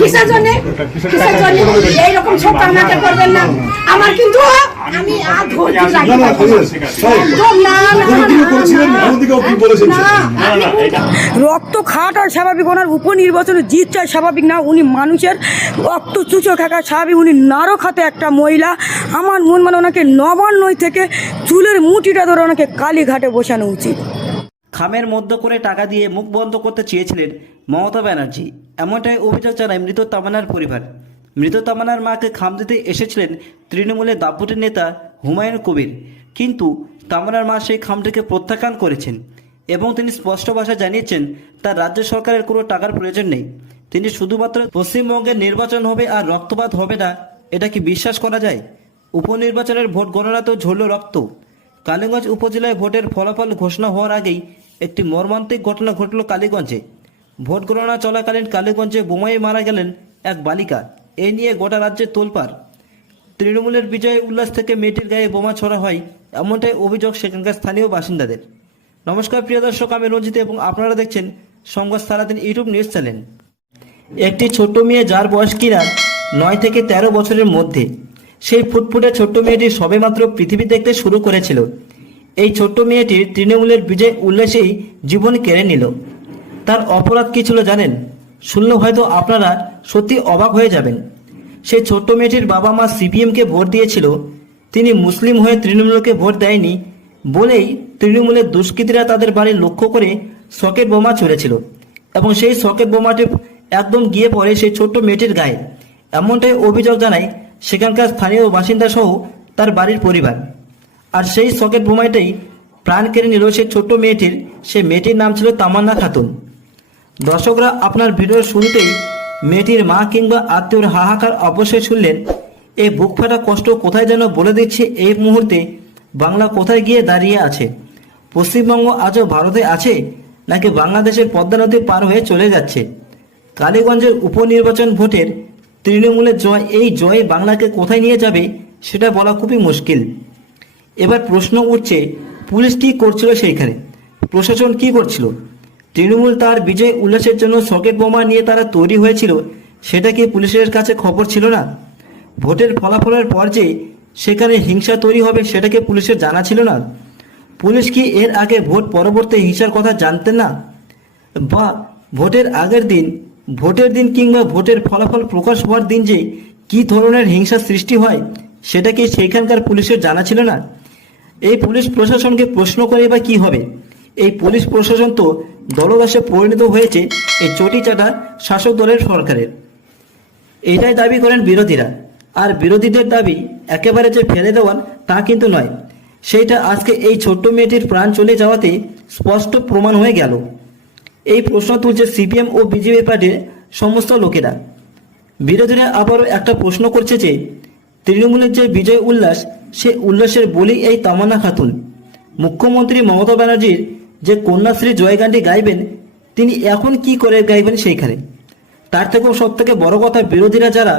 কিসের জন্য? কিসের জন্য? এইরকম ছোট আমাকে করবেন না। আমার কিন্তু আমি আর না, না, রক্ত খাওয়াটা স্বাভাবিক ওনার উপনির্বাচনে জিত চাই স্বাভাবিক না উনি মানুষের রক্ত চুচো খাকা স্বাভাবিক উনি নারো খাতে একটা মহিলা। আমার মন মানে ওনাকে নবান্নই থেকে চুলের মুঠিটা ধরে ওনাকে কালীঘাটে বসানো উচিত। খামের মধ্য করে টাকা দিয়ে মুখ বন্ধ করতে চেয়েছিলেন মমতা ব্যানার্জি। এমনটাই অভিযোগ জানায় মৃত তামান্নার পরিবার। মৃত তামান্নার মাকে খাম দিতে এসেছিলেন তৃণমূলের দাপুটের নেতা হুমায়ুন কবির। কিন্তু তামান্নার মা সেই খামটিকে প্রত্যাখ্যান করেছেন এবং তিনি স্পষ্ট ভাষায় জানিয়েছেন, তার রাজ্য সরকারের কোনো টাকার প্রয়োজন নেই। তিনি শুধুমাত্র পশ্চিমবঙ্গের নির্বাচন হবে আর রক্তপাত হবে না, এটা কি বিশ্বাস করা যায়? উপনির্বাচনের ভোট গণনাতেও ঝরল রক্ত। কালীগঞ্জ উপজেলায় ভোটের ফলাফল ঘোষণা হওয়ার আগেই একটি মর্মান্তিক ঘটনা ঘটল কালীগঞ্জে। ভোট গণনা চলাকালীন কালীগঞ্জে বোমায় মারা গেলেন এক বালিকা। এই নিয়ে গোটা রাজ্যে তোলপাড়। তৃণমূলের বিজয় উল্লাস থেকে মেয়েটির গায়ে বোমা ছড়া হয় এমনটাই অভিযোগ সেখানকার স্থানীয় বাসিন্দাদের। নমস্কার, প্রিয় দর্শক, আমি রঞ্জিত এবং আপনারা দেখছেন সংবাদ সারাদিন ইউটিউব নিউজ চ্যানেল। একটি ছোট্ট মেয়ে যার বয়স কিনা নয় থেকে তেরো বছরের মধ্যে। সেই ফুটফুটে ছোট্ট মেয়েটি সবেমাত্র পৃথিবী দেখতে শুরু করেছিল। এই ছোট্ট মেয়েটির তৃণমূলের বিজয় উল্লাসেই জীবন কেড়ে নিল। তার অপরাধ কী ছিল জানেন? শুনলে হয়তো আপনারা সত্যি অবাক হয়ে যাবেন। সেই ছোট্ট মেয়েটির বাবা মা সিপিএমকে ভোট দিয়েছিল। তিনি মুসলিম হয়ে তৃণমূলকে ভোট দেয়নি বলেই তৃণমূলের দুষ্কৃতীরা তাদের বাড়ি লক্ষ্য করে সকেট বোমা ছুড়েছিল এবং সেই সকেট বোমাটি একদম গিয়ে পড়ে সেই ছোট্ট মেয়েটির গায়ে। এমনটাই অভিযোগ জানায় সেখানকার স্থানীয় বাসিন্দা সহ তার বাড়ির পরিবার। আর সেই সকেট বোমাটাই প্রাণ কেড়ে নিল সেই ছোট্ট মেয়েটির। সেই মেয়েটির নাম ছিল তামান্না খাতুন। দর্শকরা আপনার ভিডিওর শুরুতেই মেয়েটির মা কিংবা আত্মীয়র হাহাকার অবশ্যই শুনলেন। এই বুক ফাটা কষ্ট কোথায় যেন বলে দিচ্ছে এই মুহূর্তে বাংলা কোথায় গিয়ে দাঁড়িয়ে আছে? পশ্চিমবঙ্গ আজও ভারতে আছে নাকি বাংলাদেশের পদ্মা নদী পার হয়ে চলে যাচ্ছে? কালীগঞ্জের উপনির্বাচন ভোটের তৃণমূলের জয়, এই জয় বাংলাকে কোথায় নিয়ে যাবে সেটা বলা খুবই মুশকিল। এবার প্রশ্ন উঠছে, পুলিশ কি করছিল সেইখানে? প্রশাসন কি করছিল? তৃণমূল তার বিজয় উল্লাসের জন্য সকেট বোমা নিয়ে তারা তৈরি হয়েছিল, সেটা কি পুলিশের কাছে খবর ছিল না? ভোটের ফলাফলের পর যে সেখানে হিংসা তৈরি হবে সেটাকে পুলিশের জানা ছিল না? পুলিশ কি এর আগে ভোট পরবর্তী হিংসার কথা জানতেন না? বা ভোটের আগের দিন, ভোটের দিন কিংবা ভোটের ফলাফল প্রকাশ হওয়ার দিন যে কি ধরনের হিংসা সৃষ্টি হয়, সেটা কি সেইখানকার পুলিশের জানা ছিল না? এই পুলিশ প্রশাসনকে প্রশ্ন করে বা কি হবে? এই পুলিশ প্রশাসন তো দলদাসে পরিণত হয়েছে, এই চটিচাটা শাসক দলের সরকারের। এটাই দাবি করেন বিরোধীরা। আর বিরোধীদের দাবি একেবারে যে ফেলে দেওয়ার তা কিন্তু নয়। সেইটা আজকে এই ছোট্ট মেয়েটির প্রাণ চলে যাওয়াতে স্পষ্ট প্রমাণ হয়ে গেল। এই প্রশ্ন তুলছে সিপিএম ও বিজেপি পার্টির সমস্ত লোকেরা। বিরোধীরা আবারও একটা প্রশ্ন করছে যে তৃণমূলের যে বিজয় উল্লাস, সে উল্লাসের বলি এই তামান্না খাতুন। মুখ্যমন্ত্রী মমতা ব্যানার্জির যে কন্যাশ্রী জয়গানটি গাইবেন, তিনি এখন কি করে গাইবেন সেইখানে? তার থেকেও সব থেকে বড় কথা বিরোধীরা যারা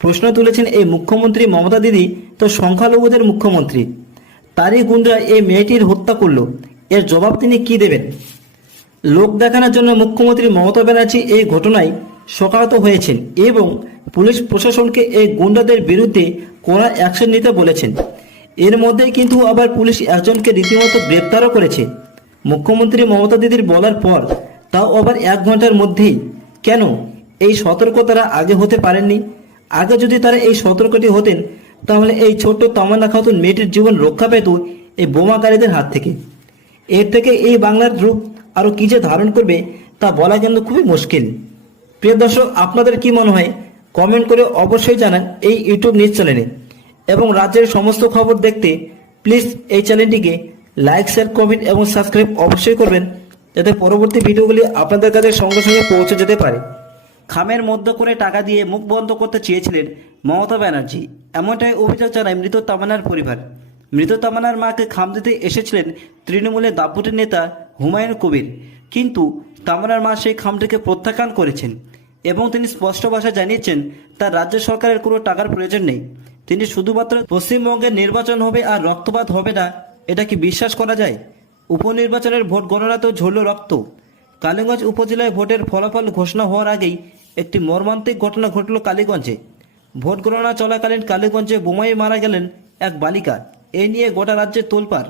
প্রশ্ন তুলেছেন এই মুখ্যমন্ত্রী মমতা দিদি, তো সংখ্যালঘুদের মুখ্যমন্ত্রী। তারই গুন্ডরা এই মেয়েটির হত্যা করল। এর জবাব তিনি কি দেবেন? লোক দেখানোর জন্য মুখ্যমন্ত্রী মমতা ব্যানার্জি এই ঘটনায় শোকাহত হয়েছেন এবং পুলিশ প্রশাসনকে এই গুন্ডাদের বিরুদ্ধে কড়া অ্যাকশন নিতে বলেছেন। এর মধ্যেই কিন্তু আবার পুলিশ একজনকে রীতিমতো গ্রেপ্তারও করেছে। মুখ্যমন্ত্রী মমতা দিদির বলার পর তাও আবার এক ঘণ্টার মধ্যেই। কেন? এই সতর্ক তারা আগে হতে পারেননি। আগে যদি তারা এই সতর্কটি হতেন, তাহলে এই ছোট্ট তামান্না খাতুন মেয়েটির জীবন রক্ষা পেত এই বোমাকারীদের হাত থেকে। এর থেকে এই বাংলার রূপ আরও কী যে ধারণ করবে, তা বলা কিন্তু খুবই মুশকিল। প্রিয় দর্শক, আপনাদের কি মনে হয়? কমেন্ট করে অবশ্যই জানান, এই ইউটিউব নিউজ চ্যানেলে। এবং রাজ্যের সমস্ত খবর দেখতে প্লিজ এই চ্যানেলটিকে লাইক, শেয়ার, কমেন্ট এবং সাবস্ক্রাইব অবশ্যই করবেন, যাতে পরবর্তী ভিডিওগুলি আপনাদের কাছে সঙ্গে সঙ্গে পৌঁছে যেতে পারে। খামের মধ্য করে টাকা দিয়ে মুখ বন্ধ করতে চেয়েছিলেন মমতা ব্যানার্জি। এমনটাই অভিযোগ জানায় মৃত তামান্নার পরিবার। মৃত তামান্নার মাকে খাম দিতে এসেছিলেন তৃণমূলের দাপুটের নেতা হুমায়ুন কবির। কিন্তু তামান্নার মা সেই খামটিকে প্রত্যাখ্যান করেছেন। এবং তিনি স্পষ্ট ভাষায় জানিয়েছেন, তার রাজ্য সরকারের কোনো টাকার প্রয়োজন নেই। তিনি শুধুমাত্র পশ্চিমবঙ্গের নির্বাচন হবে আর রক্তপাত হবে না, এটা কি বিশ্বাস করা যায়? উপনির্বাচনের ভোট গণনাতেও ঝরল রক্ত। কালীগঞ্জ উপজেলায় ভোটের ফলাফল ঘোষণা হওয়ার আগেই একটি মর্মান্তিক ঘটনা ঘটল কালীগঞ্জে। ভোট গণনা চলাকালীন কালীগঞ্জে বোমায় মারা গেলেন এক বালিকা। এই নিয়ে গোটা রাজ্যে তোলপাড়।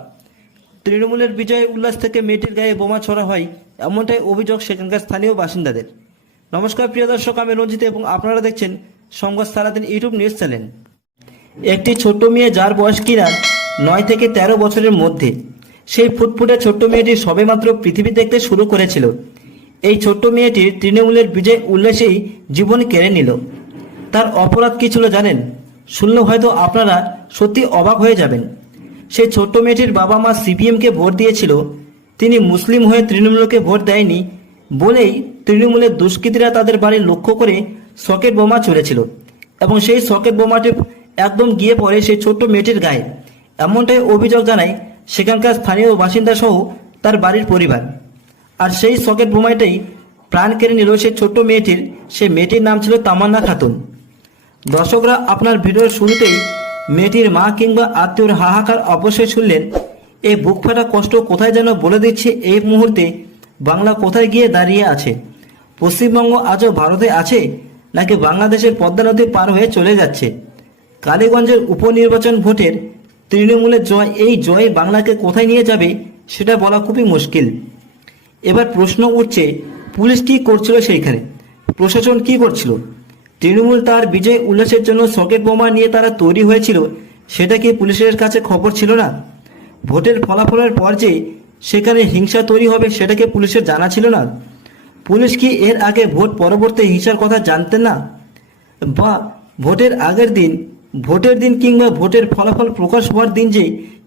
তৃণমূলের বিজয় উল্লাস থেকে মেয়েটির গায়ে বোমা ছড়া হয়, এমনটাই অভিযোগ সেখানকার স্থানীয় বাসিন্দাদের। নমস্কার, প্রিয় দর্শক, আমি রঞ্জিত এবং আপনারা দেখছেন সংবাদ সারাদিন ইউটিউব নিউজ চ্যানেল। একটি ছোট্ট মেয়ে যার বয়স কিনা নয় থেকে তেরো বছরের মধ্যে, সেই ফুটফুটে ছোট্ট মেয়েটি সবেমাত্র পৃথিবী দেখতে শুরু করেছিল। এই ছোট্ট মেয়েটির তৃণমূলের বিজয় উল্লাসেই জীবন কেড়ে নিল। তার অপরাধ কি ছিল জানেন? শুনলে হয়তো আপনারা সত্যি অবাক হয়ে যাবেন। সেই ছোট্ট মেয়েটির বাবা মা সিপিএমকে ভোট দিয়েছিল, তিনি মুসলিম হয়ে তৃণমূলকে ভোট দেয়নি বলেই তৃণমূলের দুষ্কৃতীরা তাদের বাড়ি লক্ষ্য করে সকেট বোমা চলেছিল এবং সেই সকেট বোমাটি একদম গিয়ে পড়ে সেই ছোট্ট মেয়েটির গায়ে। এমনটাই অভিযোগ জানায় সেখানকার স্থানীয় বাসিন্দা সহ তার বাড়ির পরিবার। আর সেই সকেট বোমাটাই প্রাণ কেড়ে নিল সেই ছোট্ট মেয়েটির, সেই মেয়েটির নাম ছিল তামান্না খাতুন। দর্শকরা আপনার ভিডিওর শুরুতেই মেয়েটির মা কিংবা আত্মীয়র হাহাকার অবশ্যই শুনলেন। এই বুক ফাটা কষ্ট কোথায় যেন বলে দিচ্ছে এই মুহূর্তে বাংলা কোথায় গিয়ে দাঁড়িয়ে আছে? পশ্চিমবঙ্গ আজও ভারতে আছে নাকি বাংলাদেশের পদ্মা নদী পার হয়ে চলে যাচ্ছে? কালীগঞ্জের উপনির্বাচন ভোটের তৃণমূলের জয়, এই জয় বাংলাকে কোথায় নিয়ে যাবে সেটা বলা খুবই মুশকিল। এবার প্রশ্ন উঠছে, পুলিশ কি করছিল সেইখানে? প্রশাসন কি করছিল? তৃণমূল তার বিজয় উল্লাসের জন্য সকেট বোমা নিয়ে তারা তৈরি হয়েছিল, সেটা কি পুলিশের কাছে খবর ছিল না? ভোটের ফলাফলের পর যে সেখানে হিংসা তৈরি হবে সেটাকে পুলিশের জানা ছিল না। পুলিশ কি এর আগে ভোট পরবর্তী হিংসার কথা জানতেন না? বা ভোটের আগের দিন, ভোটের দিন কিংবা ভোটের ফলাফল প্রকাশ হওয়ার দিন যে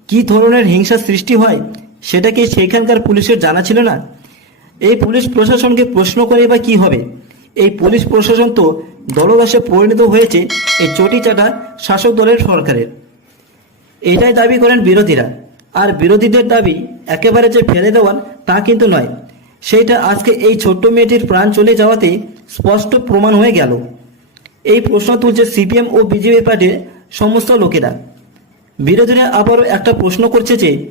কি ধরনের হিংসা সৃষ্টি হয়, সেটা কি সেখানকার পুলিশের জানা ছিল না? এই পুলিশ প্রশাসনকে প্রশ্ন করে বা কি হবে? এই পুলিশ প্রশাসন তো দলদাসে পরিণত হয়েছে, এই চটি চাটা শাসক দলের সরকারের। এটাই দাবি করেন বিরোধীরা। আর বিরোধীদের দাবি একেবারে যে ফেলে দেওয়ার তা কিন্তু নয়। সেইটা আজকে এই ছোট্ট মেয়েটির প্রাণ চলে যাওয়াতে স্পষ্ট প্রমাণ হয়ে গেল। এই প্রশ্ন তুলছে সিপিএম ও বিজেপি পার্টির সমস্ত লোকেরা। বিরোধীরা আবারও একটা প্রশ্ন করছে যে,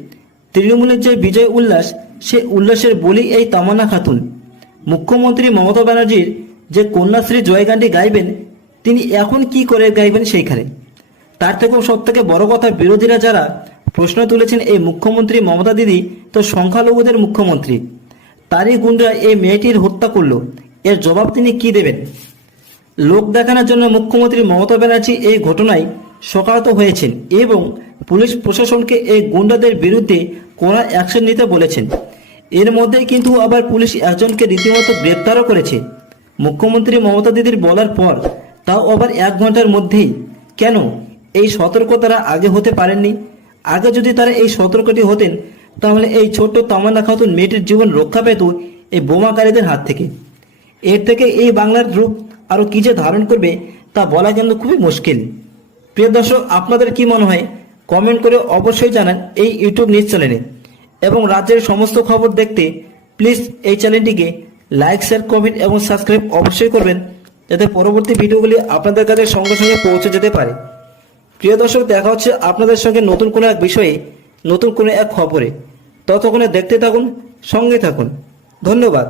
তৃণমূলের যে বিজয় উল্লাস, সে উল্লাসের বলি এই তামান্না খাতুন। মুখ্যমন্ত্রী মমতা ব্যানার্জির যে কন্যাশ্রী জয়গানটি গাইবেন, তিনি এখন কি করে গাইবেন সেইখানে? তার থেকেও সব থেকে বড় কথা বিরোধীরা যারা প্রশ্ন তুলেছেন এই মুখ্যমন্ত্রী মমতা দিদি, তো সংখ্যালঘুদের মুখ্যমন্ত্রী। তারই গুন্ডা এই মেয়েটির হত্যা করল। এর জবাব তিনি কি দেবেন? লোক দেখানোর জন্য মুখ্যমন্ত্রী মমতা ব্যানার্জি এই ঘটনায় শোকাহত হয়েছেন এবং পুলিশ প্রশাসনকে এই গুন্ডাদের বিরুদ্ধে কড়া অ্যাকশন নিতে বলেছেন। এর মধ্যেই কিন্তু আবার পুলিশ একজনকে রীতিমতো গ্রেপ্তারও করেছে। মুখ্যমন্ত্রী মমতা দিদির বলার পর তাও আবার এক ঘণ্টার মধ্যেই। কেন? এই সতর্ক তারা আগে হতে পারেননি? আগে যদি তারা এই সতর্কটি হতেন, তাহলে এই ছোট্ট তামান্না খাতুন মেয়েটির জীবন রক্ষা পেত এই বোমাকারীদের হাত থেকে। এর থেকে এই বাংলার রূপ আরও কী যে ধারণ করবে, তা বলা কিন্তু খুবই মুশকিল। প্রিয় দর্শক, আপনাদের কি মনে হয়? কমেন্ট করে অবশ্যই জানান এই ইউটিউব নিউজ চ্যানেলে। এবং রাজ্যের সমস্ত খবর দেখতে প্লিজ এই চ্যানেলটিকে লাইক, শেয়ার, কমেন্ট এবং সাবস্ক্রাইব অবশ্যই করবেন, যাতে পরবর্তী ভিডিওগুলি আপনাদের কাছে সঙ্গে সঙ্গে পৌঁছে যেতে পারে। প্রিয় দর্শক, দেখা হচ্ছে আপনাদের সঙ্গে নতুন কোনো এক বিষয়ে, নতুন কোনো এক খবরে। ততক্ষণে দেখতে থাকুন, সঙ্গে থাকুন। ধন্যবাদ।